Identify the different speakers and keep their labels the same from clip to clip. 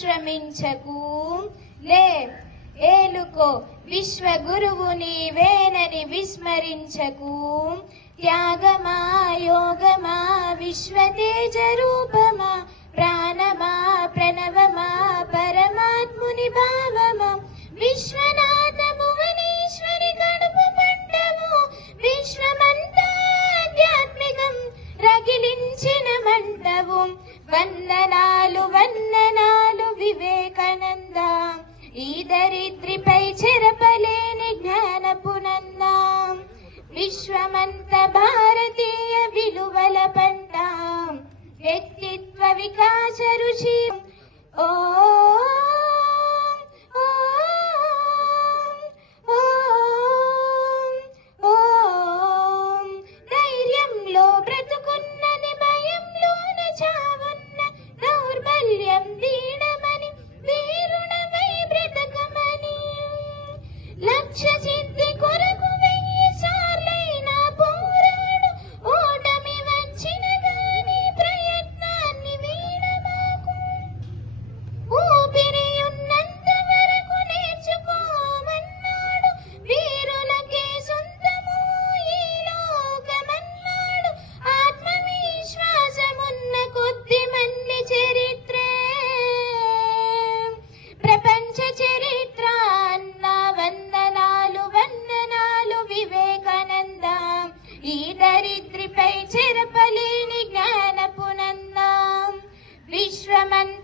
Speaker 1: విశ్రమించకు లే ఏలుకో. విశ్వ గురువు నీవేనని విస్మరించకు. త్యాగమా యోగమా విశ్వతేజ రూపమా ప్రాణమా ప్రణవమా పరమాత్ముని విశ్వమంత భారతీయ విలువల పంట వ్యక్తిత్వ వికాస రుచి ఓ చరిత్ర అన్న వందనాలు వందనాలు వివేకానంద ఈ దరిద్రిపై చెరపలేని జ్ఞానపునంద విశ్వమంత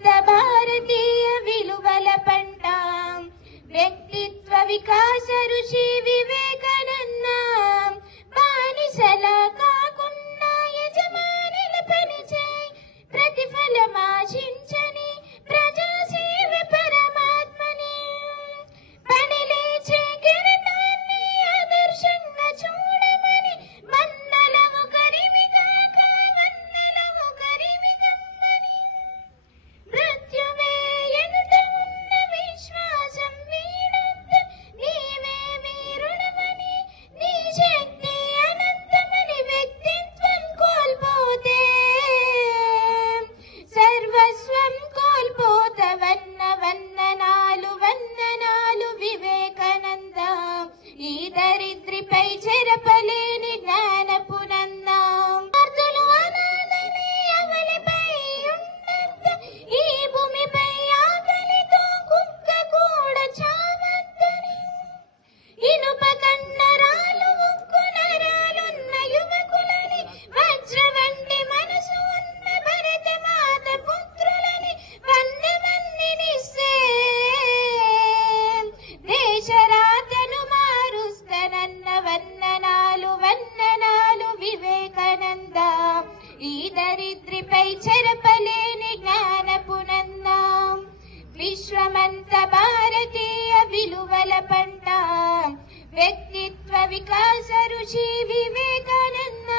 Speaker 1: వ్యక్తిత్వ వికాస రుచి వివేకానంద.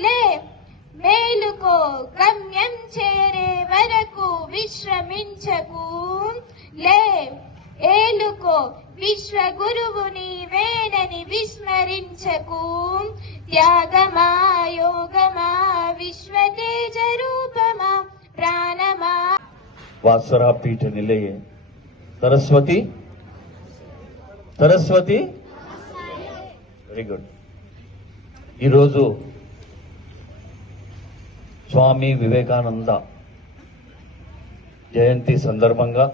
Speaker 1: లే మేలుకో గమ్యం చేరే వరకు విశ్రమించకు. లే ఏలుకో విశ్వ గురువుని నీవేనని విస్మరించకు. త్యాగమా యోగమా విశ్వ తేజ రూపమా ప్రాణమా.
Speaker 2: వాసరా పీఠ నిలయే. సరస్వతి? సరస్వతి? వెరీ గుడ్ ఈరోజు స్వామి వివేకానంద జయంతి సందర్భంగా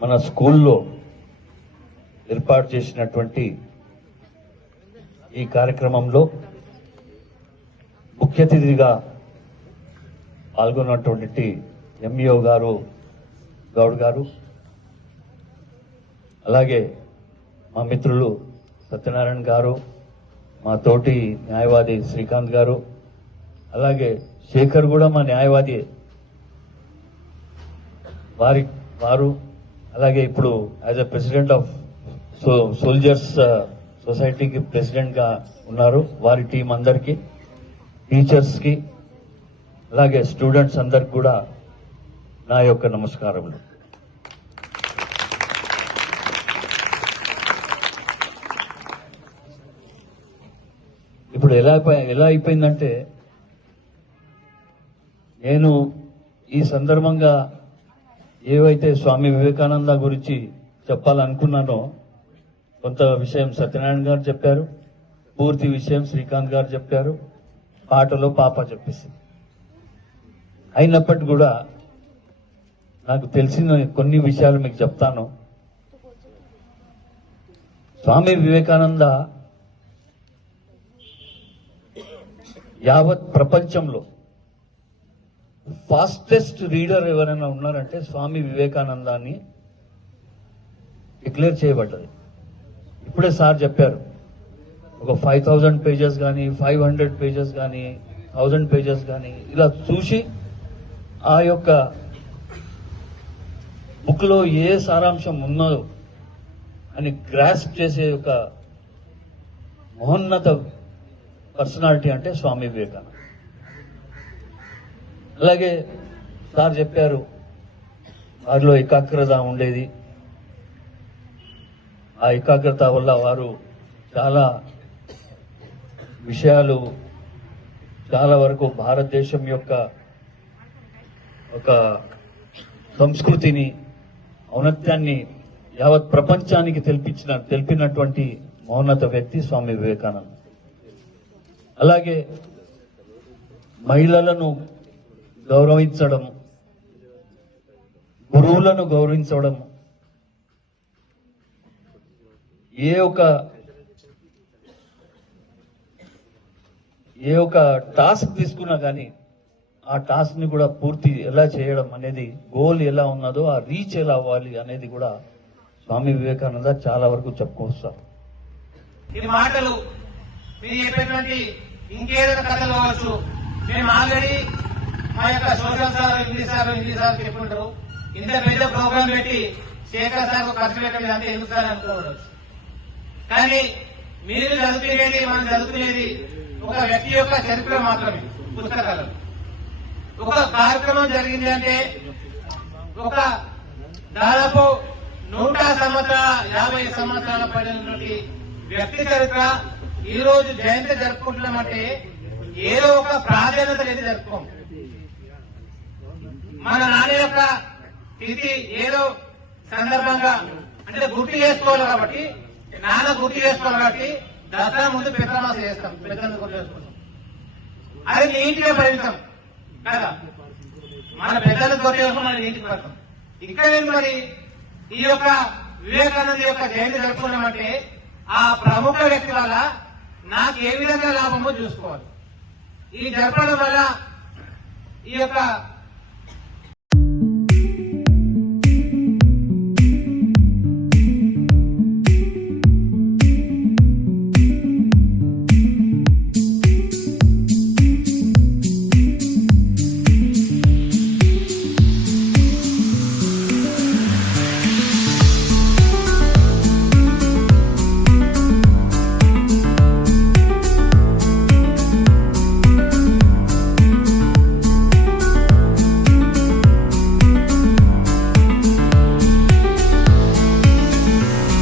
Speaker 2: మన స్కూల్లో ఏర్పాటు చేసినటువంటి ఈ కార్యక్రమంలో ముఖ్య అతిథిగా పాల్గొన్నటువంటి ఎంఈఓ గారు గౌడ్ గారు అలాగే మా మిత్రులు సత్యనారాయణ గారు మా తోటి న్యాయవాది శ్రీకాంత్ గారు అలాగే శేఖర్ కూడా మా న్యాయవాది. వారి వారు అలాగే ఇప్పుడు as a president of so soldiers సొసైటీకి ప్రెసిడెంట్గా ఉన్నారు వారి టీం అందరికీ టీచర్స్కి అలాగే స్టూడెంట్స్ అందరికి కూడా నా యొక్క నమస్కారములు. ఇప్పుడు ఎలా ఎలా అయిపోయిందంటే నేను ఈ సందర్భంగా ఏవైతే స్వామి వివేకానంద గురించి చెప్పాలనుకున్నానో కొంత విషయం సత్యనారాయణ గారు చెప్పారు పూర్తి విషయం శ్రీకాంత్ గారు చెప్పారు పాటలో పాప చెప్పేసింది. అయినప్పటికీ కూడా నాకు తెలిసిన కొన్ని విషయాలు మీకు చెప్తాను. స్వామి వివేకానంద యావత్ ప్రపంచంలో ఫాస్టెస్ట్ రీడర్ ఎవరైనా ఉన్నారంటే స్వామి వివేకానందాన్ని డిక్లేర్ చేయబడ్డది. ఇప్పుడే సార్ చెప్పారు ఒక ఫైవ్ థౌజండ్ పేజెస్ కానీ ఫైవ్ హండ్రెడ్ పేజెస్ కానీ థౌజండ్ పేజెస్ కానీ ఇలా చూసి ఆ యొక్క బుక్లో ఏ సారాంశం ఉన్నదో అని గ్రాస్ప్ చేసే ఒక మహోన్నత పర్సనాలిటీ అంటే స్వామి వివేకానంద అలాగే సార్ చెప్పారు వారిలో ఏకాగ్రత ఉండేది. ఆ ఏకాగ్రత వల్ల వారు చాలా విషయాలు చాలా వరకు భారతదేశం యొక్క ఒక సంస్కృతిని ఔన్నత్యాన్ని యావత్ ప్రపంచానికి తెలిపించిన తెలిపినటువంటి మౌన్నత వ్యక్తి స్వామి వివేకానంద. అలాగే మహిళలను గౌరవించడం గురువులను గౌరవించడం ఏ ఒక ఏ ఒక టాస్క్ తీసుకున్నా కానీ ఆ టాస్క్ని కూడా పూర్తి ఎలా చేయడం అనేది గోల్ ఎలా ఉన్నదో ఆ రీచ్ ఎలా అవ్వాలి అనేది కూడా స్వామి వివేకానంద చాలా వరకు చెప్పుకొస్తారు.
Speaker 3: మాటలు మీరు ఇంకేదైనా కథలు కావచ్చు. మేము ఆల్రెడీ మా యొక్క social sir English sir English sir చెప్పుకుంటారు ఇంత పెద్ద ప్రోగ్రామ్ పెట్టి శేఖర్ సార్ ఖర్చు పెట్టడం అంతా ఎందుకు సార్ అనుకోవచ్చు కానీ మీరు చదువుకునేది మనం చదువుకునేది ఒక వ్యక్తి యొక్క చరిత్ర మాత్రమే పుస్తకాలు. ఒక కార్యక్రమం జరిగింది అంటే ఒక దాదాపు నూట సంవత్సరాల యాభై సంవత్సరాల పడినటువంటి వ్యక్తి చరిత్ర ఈ రోజు జయంతి జరుపుకుంటున్నామంటే ఏదో ఒక ప్రాధాన్యత అనేది జరుపుకోం. మన నాన్న యొక్క తిథి ఏదో సందర్భంగా అంటే గుర్తు చేసుకోవాలి కాబట్టి నాన్న గుర్తు చేసుకోవాలి కాబట్టి దసరా ముందు పెద్దమాస చేస్తాం పెద్దలు గుర్తు చేసుకుంటాం. అది నీటిగా పరిమితం కదా? మన పెద్దలు గుర్తు చేసుకుని మనం నీటికి పడతాం ఇక్కడ ఏంటి మరి ఈ యొక్క వివేకానంద యొక్క జయంతి జరుపుకున్నామంటే ఆ ప్రముఖ వ్యక్తి వల్ల నాకు ఏ విధంగా లాభమో చూసుకోవాలి. ఈ జరపడం వల్ల ఈ యొక్క